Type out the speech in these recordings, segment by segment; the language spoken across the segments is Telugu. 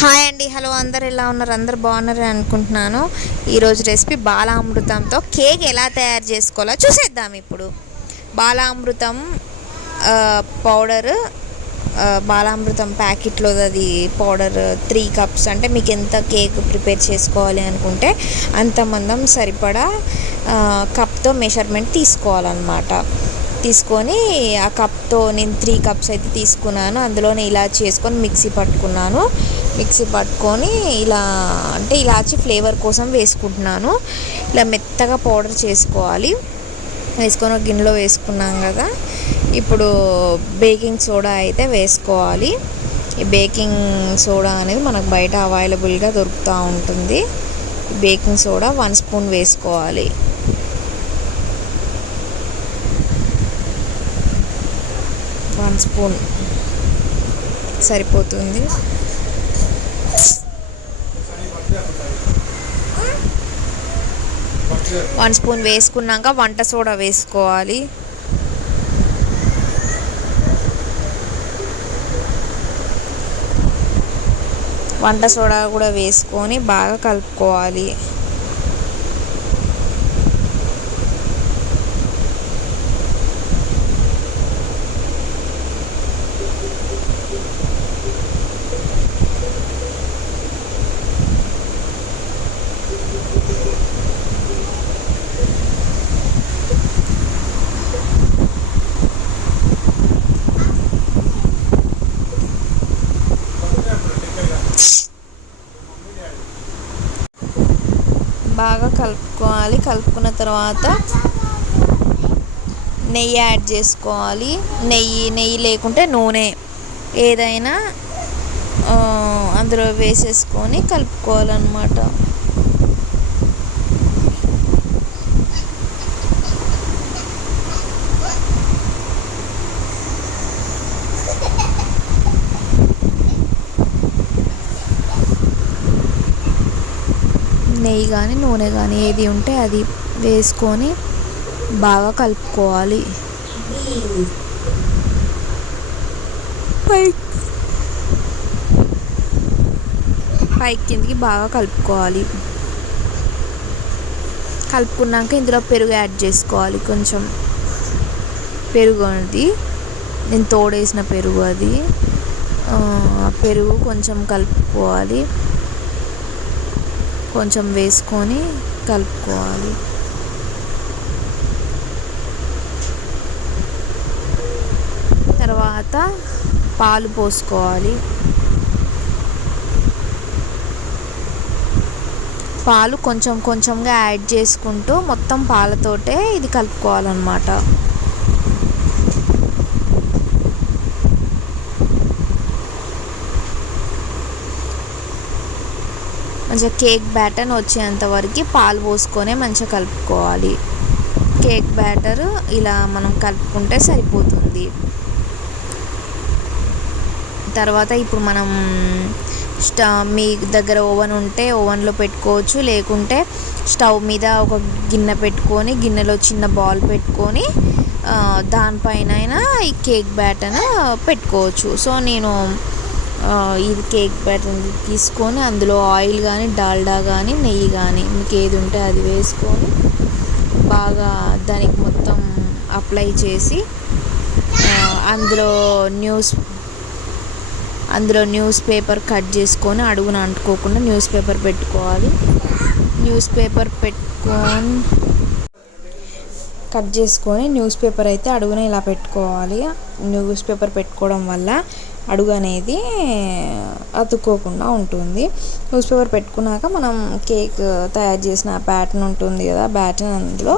హాయ్ అండి. హలో, అందరు ఎలా ఉన్నారు? అందరు బాగున్నారని అనుకుంటున్నాను. ఈరోజు రెసిపీ బాలామృతంతో కేక్ ఎలా తయారు చేసుకోవాలో చూసేద్దాం. ఇప్పుడు బాలామృతం పౌడర్, బాలామృతం ప్యాకెట్లో అది పౌడర్ 3 కప్స్. అంటే మీకు ఎంత కేక్ ప్రిపేర్ చేసుకోవాలి అనుకుంటే అంత మందం సరిపడా కప్తో మెజర్మెంట్ తీసుకోవాలన్నమాట. తీసుకొని ఆ కప్తో నేను 3 కప్స్ అయితే తీసుకున్నాను. అందులోనే ఇలాచి వేసుకొని మిక్సీ పట్టుకొని ఇలా అంటే ఇలాచి ఫ్లేవర్ కోసం వేసుకుంటున్నాను. ఇలా మెత్తగా పౌడర్ చేసుకోవాలి. వేసుకొని ఒక గిన్నెలో వేసుకున్నాం కదా, ఇప్పుడు బేకింగ్ సోడా అయితే వేసుకోవాలి. ఈ బేకింగ్ సోడా అనేది మనకు బయట అవైలబుల్గా దొరుకుతూ ఉంటుంది. బేకింగ్ సోడా 1 స్పూన్ వేసుకోవాలి. 1 స్పూన్ సరిపోతుంది. వన్ స్పూన్ వేసుకున్నాక వంట సోడా వేసుకోవాలి. వంట సోడా కూడా వేసుకొని బాగా కలుపుకోవాలి. బాగా కలుపుకోవాలి. కలుపుకున్న తర్వాత నెయ్యి యాడ్ చేసుకోవాలి. నెయ్యి లేకుంటే నూనె ఏదైనా అందులో వేసేసుకొని కలుపుకోవాలన్నమాట. నెయ్యి కానీ నూనె కానీ ఏది ఉంటే అది వేసుకొని బాగా కలుపుకోవాలి. పైకి కిందికి బాగా కలుపుకోవాలి. కలుపుకున్నాక ఇందులో పెరుగు యాడ్ చేసుకోవాలి. కొంచెం పెరుగు అది నేను తోడేసిన పెరుగు, అది పెరుగు కొంచెం కలుపుకోవాలి. కొంచెం వేసుకొని కలుపుకోవాలి. తర్వాత పాలు పోసుకోవాలి. పాలు కొంచెం కొంచెంగా యాడ్ చేసుకుంటూ మొత్తం పాలతోటే ఇది కలుపుకోవాలన్నమాట. మంచిగా కేక్ బ్యాటర్ వచ్చేంత వరకు పాలు పోసుకొని మంచిగా కలుపుకోవాలి. కేక్ బ్యాటర్ ఇలా మనం కలుపుకుంటే సరిపోతుంది. తర్వాత ఇప్పుడు మనం మీ దగ్గర ఓవెన్ ఉంటే ఓవెన్లో పెట్టుకోవచ్చు. లేకుంటే స్టవ్ మీద ఒక గిన్నె పెట్టుకొని గిన్నెలో చిన్న బాల్ పెట్టుకొని దానిపైన ఈ కేక్ బ్యాటర్ పెట్టుకోవచ్చు. సో నేను ఇది కేక్ బ్యాటర్ తీసుకొని అందులో ఆయిల్ కానీ డాల్డా కానీ నెయ్యి కానీ మీకు ఏది ఉంటే అది వేసుకొని బాగా దానికి మొత్తం అప్లై చేసి అందులో న్యూస్ పేపర్ కట్ చేసుకొని అడుగున అంటుకోకుండా న్యూస్ పేపర్ పెట్టుకోవాలి. న్యూస్ పేపర్ పెట్టుకొని కట్ చేసుకొని న్యూస్ పేపర్ అయితే అడుగున ఇలా పెట్టుకోవాలి. న్యూస్ పేపర్ పెట్టుకోవడం వల్ల అడుగు అనేది అతుక్కోకుండా ఉంటుంది. న్యూస్ పేపర్ పెట్టుకున్నాక మనం కేక్ తయారు చేసిన బ్యాటర్ ఉంటుంది కదా, బ్యాటర్ అందులో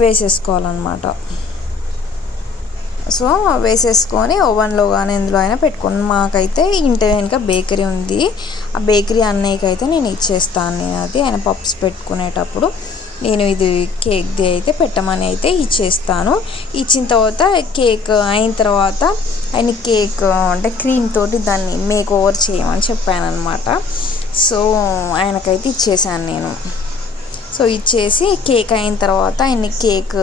వేసేసుకోవాలన్నమాట. సో వేసేసుకొని ఓవెన్లో కానీ ఎందులో అయినా పెట్టుకోండి. మాకైతే ఇంటి వెనుక బేకరీ ఉంది. ఆ బేకరీ అన్నయ్యకి అయితే నేను ఇచ్చేస్తాను. నేను అది ఆయన పప్స్ పెట్టుకునేటప్పుడు నేను ఇది కేక్ది అయితే పెట్టమని అయితే ఇచ్చేస్తాను. ఇచ్చిన తర్వాత కేక్ అయిన తర్వాత ఆయన కేక్ అంటే క్రీమ్ తోటి దాన్ని మేక్ ఓవర్ చేయమని చెప్పాను అనమాట. సో ఆయనకైతే ఇచ్చేసాను నేను. సో ఇచ్చేసి కేక్ అయిన తర్వాత ఆయన్ని కేక్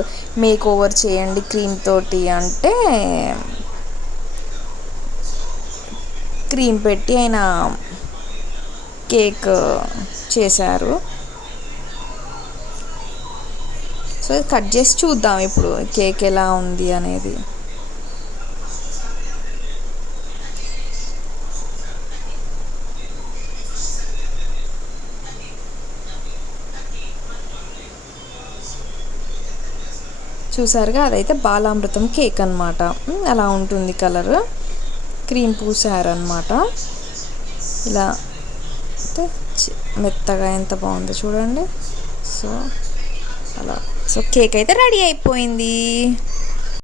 మేక్ ఓవర్ చేయండి క్రీమ్ తోటి అంటే క్రీమ్ పెట్టి ఆయన కేక్ చేశారు. సో కట్ చేసి చూద్దాం ఇప్పుడు కేక్ ఎలా ఉంది అనేది. చూసారుగా, అదైతే బాలామృతం కేక్ అనమాట. అలా ఉంటుంది కలర్. క్రీమ్ పూసారనమాట. ఇలా అయితే మెత్తగా ఎంత బాగుందో చూడండి. సో అలా కేక్ అయితే రెడీ అయిపోయింది.